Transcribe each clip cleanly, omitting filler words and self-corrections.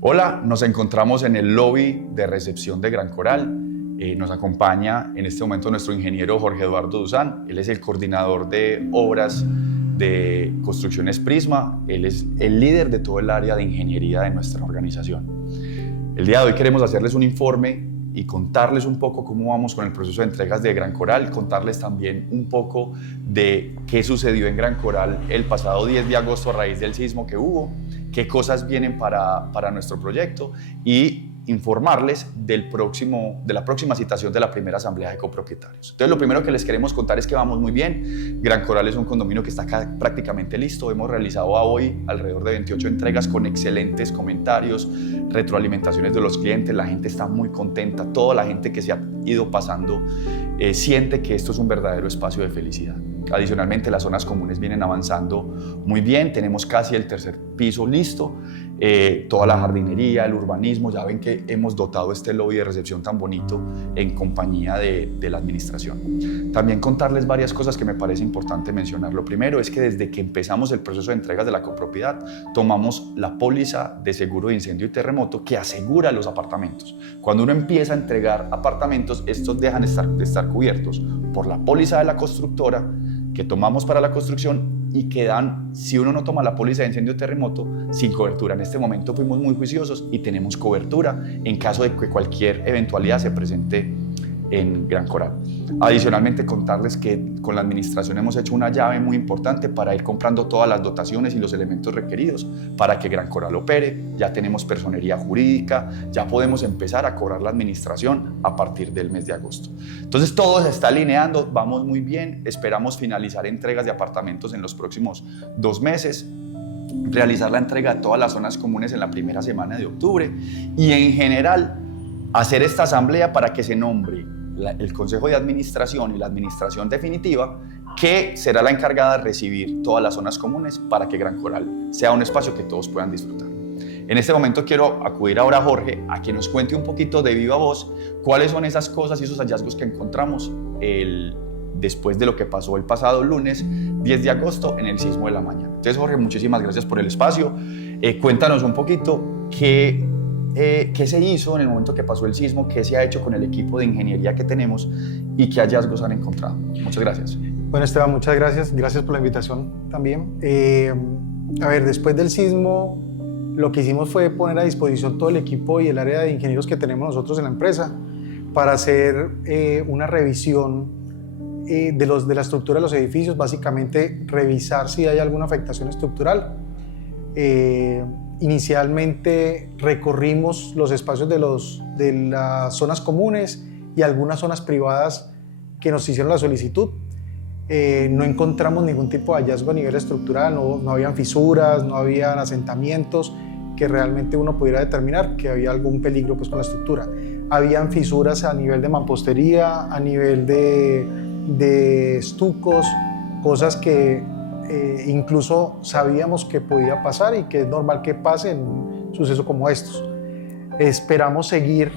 Hola, nos encontramos en el lobby de recepción de Gran Coral. Nos acompaña en este momento nuestro ingeniero Jorge Eduardo Duzán. Él es el coordinador de obras de Construcciones Prisma. Él es el líder de todo el área de ingeniería de nuestra organización. El día de hoy queremos hacerles un informe y contarles un poco cómo vamos con el proceso de entregas de Gran Coral, contarles también un poco de qué sucedió en Gran Coral el pasado 10 de agosto a raíz del sismo que hubo, qué cosas vienen para nuestro proyecto y informarles de la próxima citación de la primera asamblea de copropietarios. Entonces, lo primero que les queremos contar es que vamos muy bien. Gran Coral es un condominio que está prácticamente listo. Hemos realizado a hoy alrededor de 28 entregas con excelentes comentarios, retroalimentaciones de los clientes. La gente está muy contenta. Toda la gente que se ha ido pasando siente que esto es un verdadero espacio de felicidad. Adicionalmente, las zonas comunes vienen avanzando muy bien. Tenemos casi el tercer piso listo. Toda la jardinería, el urbanismo, ya ven que hemos dotado este lobby de recepción tan bonito en compañía de la administración. También contarles varias cosas que me parece importante mencionar. Lo primero es que desde que empezamos el proceso de entregas de la copropiedad, tomamos la póliza de seguro de incendio y terremoto que asegura los apartamentos. Cuando uno empieza a entregar apartamentos, estos dejan de estar cubiertos por la póliza de la constructora que tomamos para la construcción y quedan, si uno no toma la póliza de incendio o terremoto, sin cobertura. En este momento fuimos muy juiciosos y tenemos cobertura en caso de que cualquier eventualidad se presente en Gran Coral. Adicionalmente, contarles que con la administración hemos hecho una llave muy importante para ir comprando todas las dotaciones y los elementos requeridos para que Gran Coral opere. Ya tenemos personería jurídica, ya podemos empezar a cobrar la administración a partir del mes de agosto. Entonces todo se está alineando, vamos muy bien, esperamos finalizar entregas de apartamentos en los próximos 2 meses, realizar la entrega de todas las zonas comunes en la primera semana de octubre y en general hacer esta asamblea para que se nombre el Consejo de Administración y la Administración Definitiva, que será la encargada de recibir todas las zonas comunes para que Gran Coral sea un espacio que todos puedan disfrutar. En este momento quiero acudir ahora a Jorge a que nos cuente un poquito de viva voz cuáles son esas cosas y esos hallazgos que encontramos después de lo que pasó el pasado lunes 10 de agosto en el sismo de la mañana. Entonces, Jorge, muchísimas gracias por el espacio. Cuéntanos un poquito qué se hizo en el momento que pasó el sismo, qué se ha hecho con el equipo de ingeniería que tenemos y qué hallazgos han encontrado. Muchas gracias. Bueno, Esteban, muchas gracias. Gracias por la invitación también. A ver, después del sismo, lo que hicimos fue poner a disposición todo el equipo y el área de ingenieros que tenemos nosotros en la empresa para hacer una revisión de la estructura de los edificios, básicamente revisar si hay alguna afectación estructural. Inicialmente recorrimos los espacios de las zonas comunes y algunas zonas privadas que nos hicieron la solicitud. No encontramos ningún tipo de hallazgo a nivel estructural, no habían fisuras, no habían asentamientos que realmente uno pudiera determinar que había algún peligro pues, con la estructura. Habían fisuras a nivel de mampostería, a nivel de estucos, cosas que incluso sabíamos que podía pasar y que es normal que pase en un suceso como estos. Esperamos seguir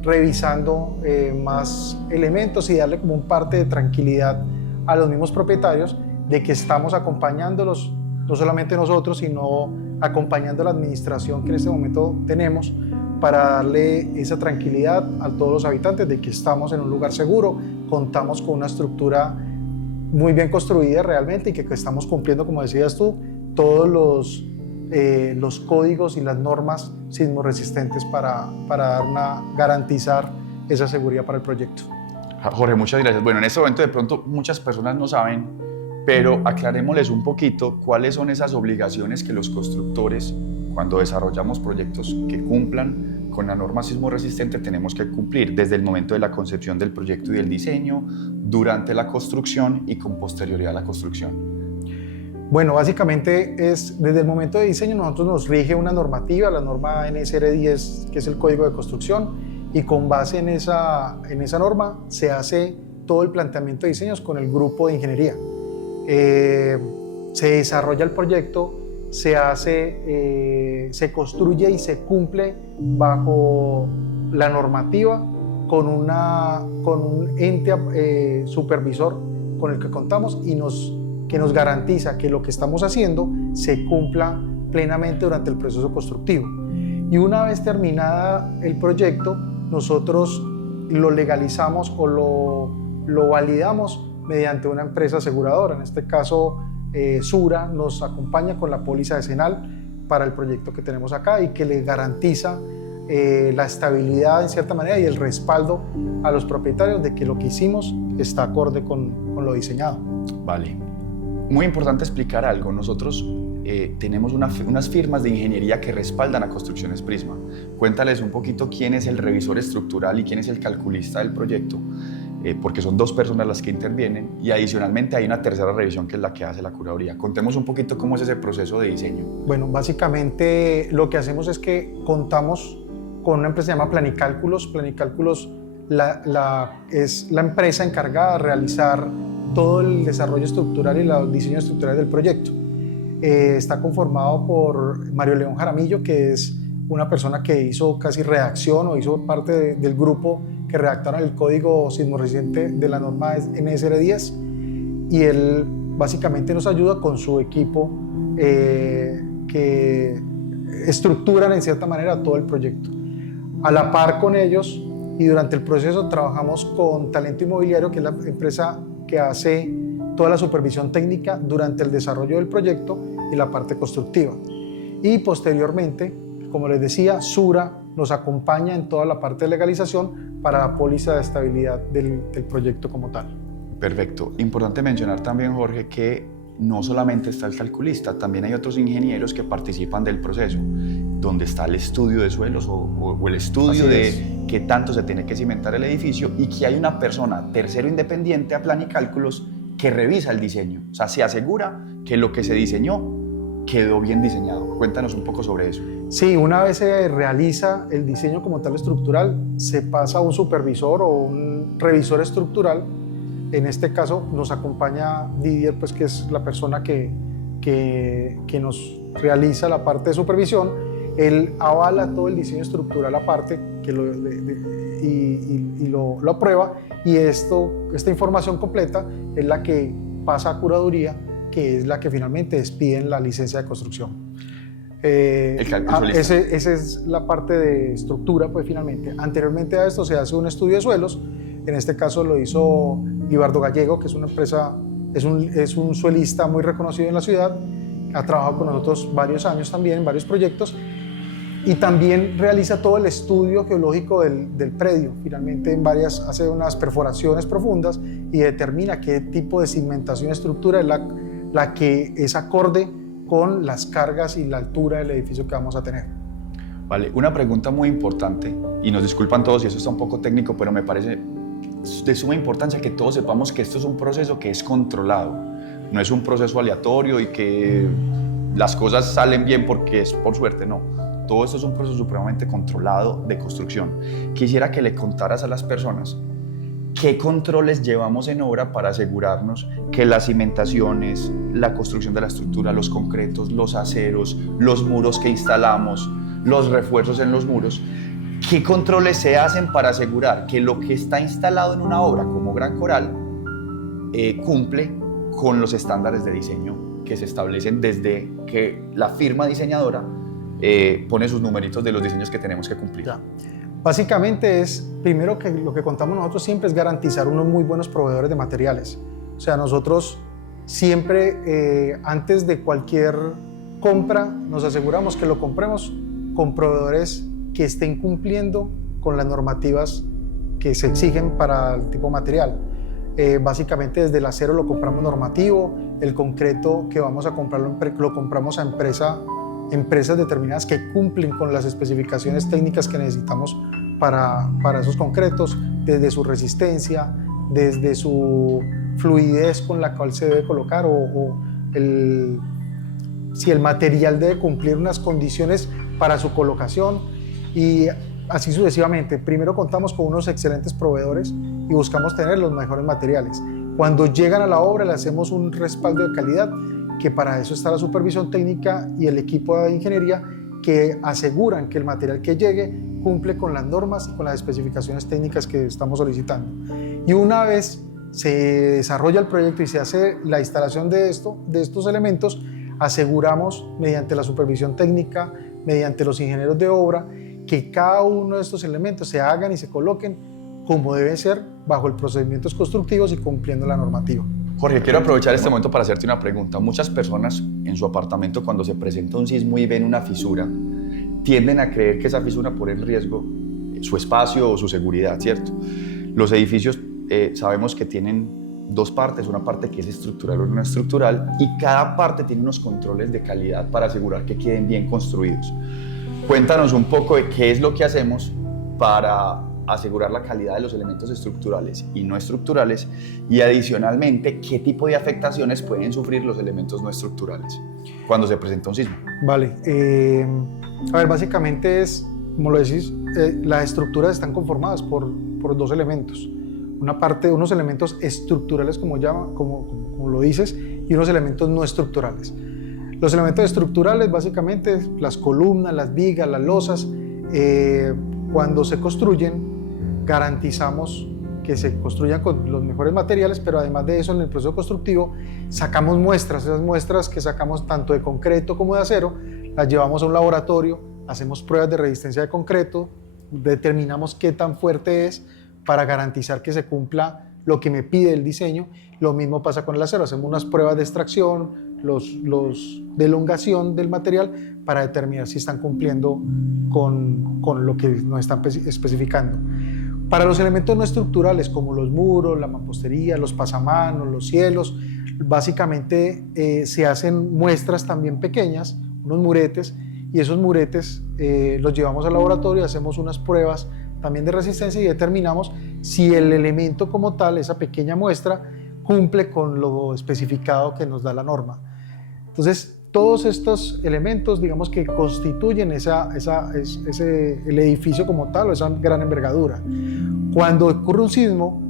revisando más elementos y darle como un parte de tranquilidad a los mismos propietarios de que estamos acompañándolos, no solamente nosotros, sino acompañando a la administración que en este momento tenemos para darle esa tranquilidad a todos los habitantes de que estamos en un lugar seguro, contamos con una estructura muy bien construida realmente y que estamos cumpliendo, como decías tú, todos los códigos y las normas sismoresistentes para garantizar esa seguridad para el proyecto. Jorge, muchas gracias. Bueno, en este momento de pronto muchas personas no saben, pero aclarémosles un poquito cuáles son esas obligaciones que los constructores, cuando desarrollamos proyectos que cumplan con la norma sismoresistente, tenemos que cumplir desde el momento de la concepción del proyecto y del diseño, durante la construcción y con posterioridad a la construcción. Bueno, básicamente desde el momento de diseño nosotros nos rige una normativa, la norma NSR 10, que es el Código de Construcción, y con base en esa norma se hace todo el planteamiento de diseños con el grupo de ingeniería. Se desarrolla el proyecto, se construye y se cumple bajo la normativa con un ente supervisor con el que contamos y que nos garantiza que lo que estamos haciendo se cumpla plenamente durante el proceso constructivo. Y una vez terminada el proyecto, nosotros lo legalizamos o lo validamos mediante una empresa aseguradora. En este caso, Sura nos acompaña con la póliza decenal para el proyecto que tenemos acá y que le garantiza la estabilidad en cierta manera y el respaldo a los propietarios de que lo que hicimos está acorde con lo diseñado. Vale. Muy importante explicar algo. Nosotros tenemos unas firmas de ingeniería que respaldan a Construcciones Prisma. Cuéntales un poquito quién es el revisor estructural y quién es el calculista del proyecto, porque son dos personas las que intervienen y adicionalmente hay una tercera revisión que es la que hace la curaduría. Contemos un poquito cómo es ese proceso de diseño. Bueno, básicamente lo que hacemos es que contamos con una empresa que se llama Planicálculos. Planicálculos es la empresa encargada de realizar todo el desarrollo estructural y los diseños estructurales del proyecto. Está conformado por Mario León Jaramillo, que es una persona que hizo casi redacción o hizo parte del grupo que redactaron el código sismorresistente de la norma NSR 10, y él básicamente nos ayuda con su equipo que estructuran en cierta manera todo el proyecto. A la par con ellos y durante el proceso trabajamos con Talento Inmobiliario, que es la empresa que hace toda la supervisión técnica durante el desarrollo del proyecto y la parte constructiva. Y posteriormente, como les decía, Sura nos acompaña en toda la parte de legalización para la póliza de estabilidad del proyecto como tal. Perfecto. Importante mencionar también, Jorge, que no solamente está el calculista, también hay otros ingenieros que participan del proceso, donde está el estudio de suelos o el estudio de qué tanto se tiene que cimentar el edificio, y que hay una persona, tercero independiente a Planicálculos, que revisa el diseño. O sea, se asegura que lo que se diseñó quedó bien diseñado. Cuéntanos un poco sobre eso. Sí, una vez se realiza el diseño como tal estructural, se pasa a un supervisor o un revisor estructural. En este caso nos acompaña Didier, pues, que es la persona que nos realiza la parte de supervisión. Él avala todo el diseño estructural aparte y lo aprueba, y esta información completa es la que pasa a curaduría, que es la que finalmente despiden la licencia de construcción. Esa es la parte de estructura, pues finalmente. Anteriormente a esto se hace un estudio de suelos. En este caso lo hizo Libardo Gallego, que es una empresa, es un suelista muy reconocido en la ciudad. Ha trabajado con nosotros varios años también en varios proyectos, y también realiza todo el estudio geológico del predio. Finalmente hace unas perforaciones profundas y determina qué tipo de cimentación estructura es la que es acorde con las cargas y la altura del edificio que vamos a tener. Vale, una pregunta muy importante, y nos disculpan todos si eso está un poco técnico, pero me parece de suma importancia que todos sepamos que esto es un proceso que es controlado, no es un proceso aleatorio y que las cosas salen bien porque es por suerte, no. Todo esto es un proceso supremamente controlado de construcción. Quisiera que le contaras a las personas qué controles llevamos en obra para asegurarnos que las cimentaciones, la construcción de la estructura, los concretos, los aceros, los muros que instalamos, los refuerzos en los muros, qué controles se hacen para asegurar que lo que está instalado en una obra como Gran Coral cumple con los estándares de diseño que se establecen desde que la firma diseñadora pone sus numeritos de los diseños que tenemos que cumplir. Ya. Básicamente primero que lo que contamos nosotros siempre es garantizar unos muy buenos proveedores de materiales. O sea, nosotros siempre antes de cualquier compra nos aseguramos que lo compremos con proveedores que estén cumpliendo con las normativas que se exigen para el tipo de material. Básicamente desde el acero lo compramos normativo, el concreto que vamos a comprar lo compramos a empresas determinadas que cumplen con las especificaciones técnicas que necesitamos para esos concretos, desde su resistencia, desde su fluidez con la cual se debe colocar, si el material debe cumplir unas condiciones para su colocación, y así sucesivamente. Primero contamos con unos excelentes proveedores y buscamos tener los mejores materiales. Cuando llegan a la obra le hacemos un respaldo de calidad, que para eso está la supervisión técnica y el equipo de ingeniería, que aseguran que el material que llegue cumple con las normas y con las especificaciones técnicas que estamos solicitando. Y una vez se desarrolla el proyecto y se hace la instalación de estos elementos, aseguramos mediante la supervisión técnica, mediante los ingenieros de obra, que cada uno de estos elementos se hagan y se coloquen como debe ser bajo los procedimientos constructivos y cumpliendo la normativa. Jorge, quiero aprovechar este momento para hacerte una pregunta. Muchas personas en su apartamento, cuando se presenta un sismo y ven una fisura, tienden a creer que esa fisura pone en riesgo su espacio o su seguridad, ¿cierto? Los edificios sabemos que tienen dos partes, una parte que es estructural o no estructural, y cada parte tiene unos controles de calidad para asegurar que queden bien construidos. Cuéntanos un poco de qué es lo que hacemos para asegurar la calidad de los elementos estructurales y no estructurales, y adicionalmente qué tipo de afectaciones pueden sufrir los elementos no estructurales cuando se presenta un sismo. Vale, a ver, básicamente es, como lo decís, las estructuras están conformadas por dos elementos. Una parte, unos elementos estructurales, como lo dices, y unos elementos no estructurales. Los elementos estructurales, básicamente, las columnas, las vigas, las losas, cuando se construyen, garantizamos que se construyan con los mejores materiales, pero además de eso, en el proceso constructivo, sacamos muestras. Esas muestras que sacamos tanto de concreto como de acero, las llevamos a un laboratorio, hacemos pruebas de resistencia de concreto, determinamos qué tan fuerte es para garantizar que se cumpla lo que me pide el diseño. Lo mismo pasa con el acero, hacemos unas pruebas de extracción, de elongación del material para determinar si están cumpliendo con lo que nos están especificando. Para los elementos no estructurales, como los muros, la mampostería, los pasamanos, los cielos, básicamente se hacen muestras también pequeñas, unos muretes, y esos muretes los llevamos al laboratorio, hacemos unas pruebas también de resistencia y determinamos si el elemento como tal, esa pequeña muestra, cumple con lo especificado que nos da la norma. Entonces, todos estos elementos, digamos, que constituyen el edificio como tal, o esa gran envergadura. Cuando ocurre un sismo,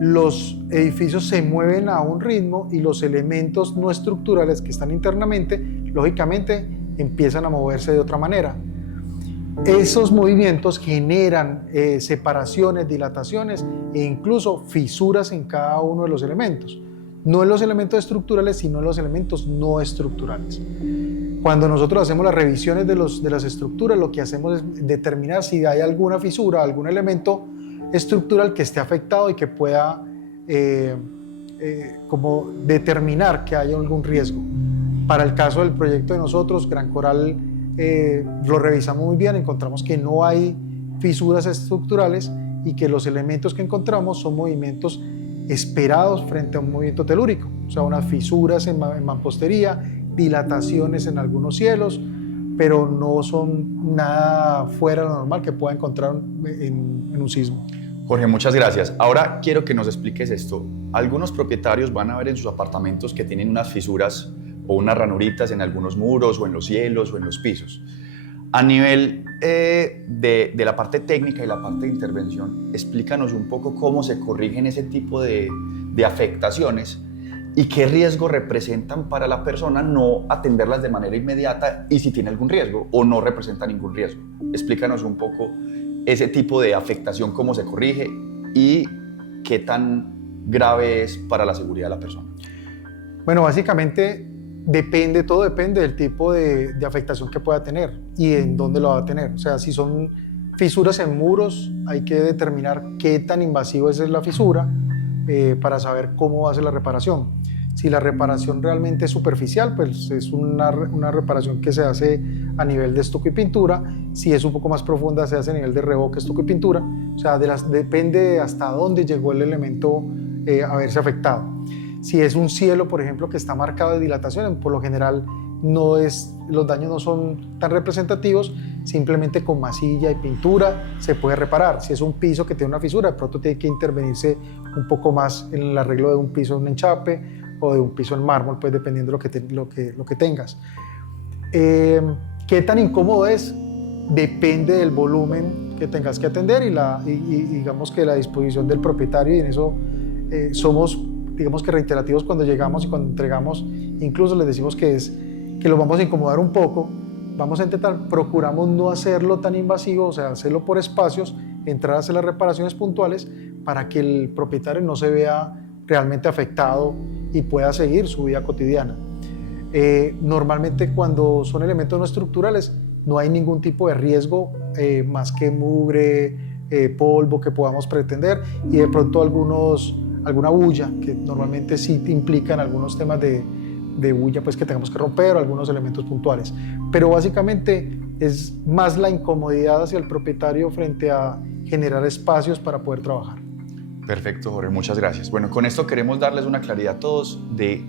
los edificios se mueven a un ritmo y los elementos no estructurales que están internamente, lógicamente, empiezan a moverse de otra manera. Esos movimientos generan separaciones, dilataciones e incluso fisuras en cada uno de los elementos. No en los elementos estructurales, sino en los elementos no estructurales. Cuando nosotros hacemos las revisiones de las estructuras, lo que hacemos es determinar si hay alguna fisura, algún elemento estructural que esté afectado y que pueda como determinar que haya algún riesgo. Para el caso del proyecto de nosotros, Gran Coral, lo revisamos muy bien, encontramos que no hay fisuras estructurales y que los elementos que encontramos son movimientos esperados frente a un movimiento telúrico, o sea, unas fisuras en mampostería, dilataciones en algunos cielos, pero no son nada fuera de lo normal que pueda encontrar en un sismo. Jorge, muchas gracias. Ahora quiero que nos expliques esto. Algunos propietarios van a ver en sus apartamentos que tienen unas fisuras o unas ranuritas en algunos muros o en los cielos o en los pisos. A nivel de la parte técnica y la parte de intervención, explícanos un poco cómo se corrigen ese tipo de afectaciones y qué riesgo representan para la persona no atenderlas de manera inmediata y si tiene algún riesgo o no representa ningún riesgo. Explícanos un poco ese tipo de afectación, cómo se corrige y qué tan grave es para la seguridad de la persona. Bueno, básicamente todo depende del tipo de afectación que pueda tener y en dónde lo va a tener. O sea, si son fisuras en muros, hay que determinar qué tan invasiva es la fisura para saber cómo va a ser la reparación. Si la reparación realmente es superficial, pues es una reparación que se hace a nivel de estuco y pintura. Si es un poco más profunda, se hace a nivel de revoque, estuco y pintura. O sea, depende hasta dónde llegó el elemento a verse afectado. Si es un cielo, por ejemplo, que está marcado de dilatación, por lo general los daños no son tan representativos, simplemente con masilla y pintura se puede reparar. Si es un piso que tiene una fisura, de pronto tiene que intervenirse un poco más en el arreglo de un piso en un enchape o de un piso en mármol, pues dependiendo de lo que tengas. ¿Qué tan incómodo es? Depende del volumen que tengas que atender y digamos que la disposición del propietario, y en eso somos, digamos que reiterativos cuando llegamos y cuando entregamos. Incluso les decimos que los vamos a incomodar un poco, vamos a intentar, procuramos no hacerlo tan invasivo, o sea, hacerlo por espacios, entrar a hacer las reparaciones puntuales para que el propietario no se vea realmente afectado y pueda seguir su vida cotidiana. Normalmente cuando son elementos no estructurales no hay ningún tipo de riesgo más que mugre, polvo que podamos pretender y de pronto alguna bulla que normalmente sí te implican algunos temas de bulla pues que tengamos que romper o algunos elementos puntuales. Pero básicamente es más la incomodidad hacia el propietario frente a generar espacios para poder trabajar. Perfecto, Jorge, muchas gracias. Bueno, con esto queremos darles una claridad a todos de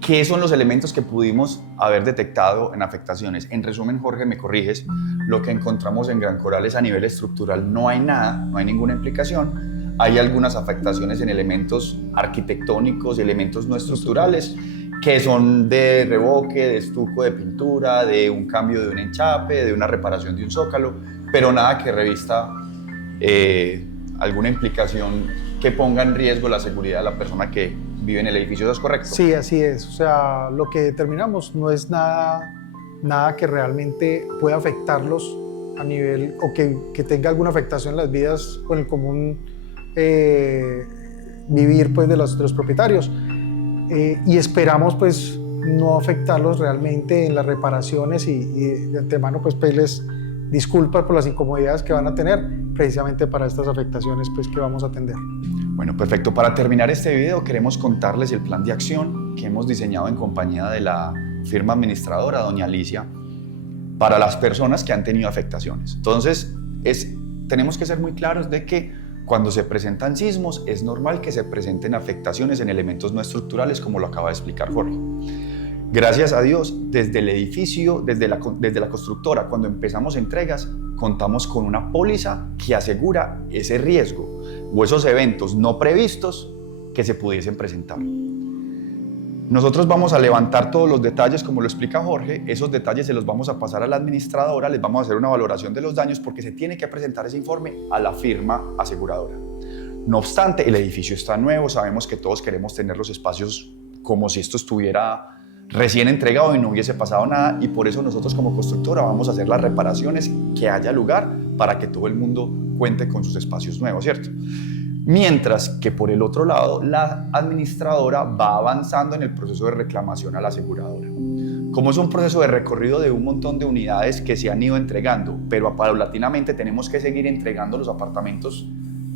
qué son los elementos que pudimos haber detectado en afectaciones. En resumen, Jorge, me corriges, lo que encontramos en Gran Coral es a nivel estructural, no hay nada, no hay ninguna implicación. Hay algunas afectaciones en elementos arquitectónicos, elementos no estructurales, que son de revoque, de estuco, de pintura, de un cambio de un enchape, de una reparación de un zócalo, pero nada que revista alguna implicación que ponga en riesgo la seguridad de la persona que vive en el edificio. ¿Eso es correcto? Sí, así es. O sea, lo que determinamos no es nada que realmente pueda afectarlos a nivel o que tenga alguna afectación en las vidas con el común vivir pues, de los propietarios. Y esperamos pues no afectarlos realmente en las reparaciones y de antemano pues pedirles disculpas por las incomodidades que van a tener precisamente para estas afectaciones pues, que vamos a atender. Bueno, perfecto. Para terminar este video queremos contarles el plan de acción que hemos diseñado en compañía de la firma administradora, doña Alicia, para las personas que han tenido afectaciones. Entonces, tenemos que ser muy claros de que cuando se presentan sismos es normal que se presenten afectaciones en elementos no estructurales, como lo acaba de explicar Jorge. Gracias a Dios, desde el edificio, desde la constructora, cuando empezamos entregas, contamos con una póliza que asegura ese riesgo o esos eventos no previstos que se pudiesen presentar. Nosotros vamos a levantar todos los detalles, como lo explica Jorge. Esos detalles se los vamos a pasar a la administradora, les vamos a hacer una valoración de los daños porque se tiene que presentar ese informe a la firma aseguradora. No obstante, el edificio está nuevo, sabemos que todos queremos tener los espacios como si esto estuviera recién entregado y no hubiese pasado nada, y por eso nosotros como constructora vamos a hacer las reparaciones que haya lugar para que todo el mundo cuente con sus espacios nuevos, ¿cierto? Mientras que por el otro lado, la administradora va avanzando en el proceso de reclamación a la aseguradora. Como es un proceso de recorrido de un montón de unidades que se han ido entregando, pero paulatinamente tenemos que seguir entregando los apartamentos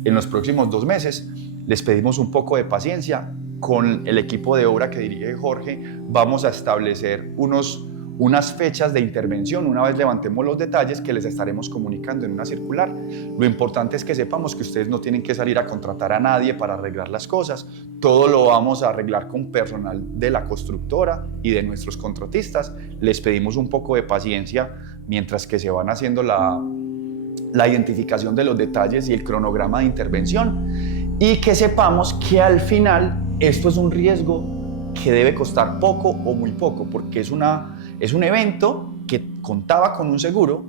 en los próximos 2 meses, les pedimos un poco de paciencia. Con el equipo de obra que dirige Jorge vamos a establecer unas fechas de intervención una vez levantemos los detalles que les estaremos comunicando en una circular. Lo importante es que sepamos que ustedes no tienen que salir a contratar a nadie para arreglar las cosas, todo lo vamos a arreglar con personal de la constructora y de nuestros contratistas. Les pedimos un poco de paciencia mientras que se van haciendo la identificación de los detalles y el cronograma de intervención, y que sepamos que al final esto es un riesgo que debe costar poco o muy poco, porque es un evento que contaba con un seguro,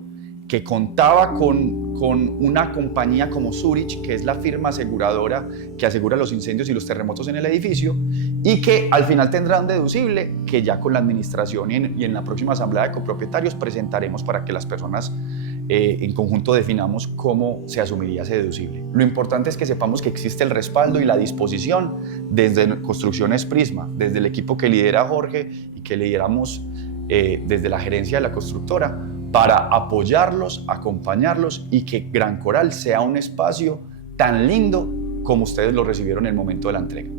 que contaba con una compañía como Zurich, que es la firma aseguradora que asegura los incendios y los terremotos en el edificio, y que al final tendrá un deducible que ya con la administración y en la próxima asamblea de copropietarios presentaremos para que las personas en conjunto definamos cómo se asumiría ese deducible. Lo importante es que sepamos que existe el respaldo y la disposición desde Construcciones Prisma, desde el equipo que lidera Jorge y que lideramos desde la gerencia de la constructora, para apoyarlos, acompañarlos y que Gran Coral sea un espacio tan lindo como ustedes lo recibieron en el momento de la entrega.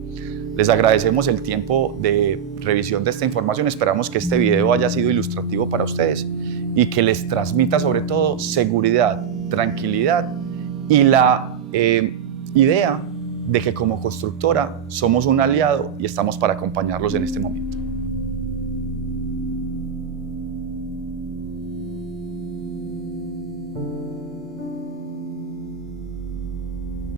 Les agradecemos el tiempo de revisión de esta información. Esperamos que este video haya sido ilustrativo para ustedes y que les transmita sobre todo seguridad, tranquilidad y la idea de que como constructora somos un aliado y estamos para acompañarlos en este momento.